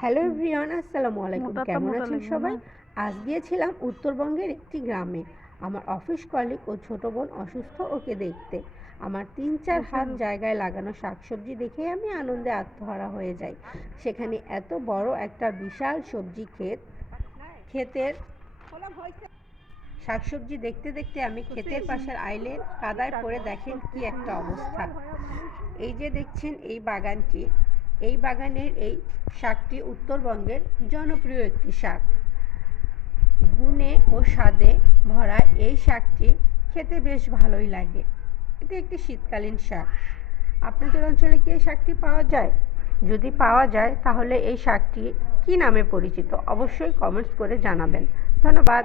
Hello everyone, আসসালামু আলাইকুম। কেমন আছেন সবাই? আজ গিয়েছিলাম উত্তরবঙ্গের একটি গ্রামে আমার অফিস কলিগ ও ছোট বোন অসুস্থ, ওকে দেখতে। আমার ৩-৪ হাত জায়গায় লাগানো শাকসবজি দেখে আমি আনন্দে আত্মহারা হয়ে যাই। সেখানে এত বড় একটা বিশাল সবজি ক্ষেতের শাকসবজি দেখতে দেখতে আমি ক্ষেতের পাশের আইলের কাদায় পড়ে, দেখেন কি একটা অবস্থা। এই যে দেখছেন এই বাগানের এই শাকটি উত্তরবঙ্গের জনপ্রিয় একটি শাক। গুণে ও স্বাদে ভরা এই শাকটি খেতে বেশ ভালোই লাগে। এটি একটি শীতকালীন শাক। আপনাদের অঞ্চলে কি এই শাকটি পাওয়া যায়? যদি পাওয়া যায় তাহলে এই শাকটি কি নামে পরিচিত? অবশ্যই কমেন্টস করে জানাবেন। ধন্যবাদ।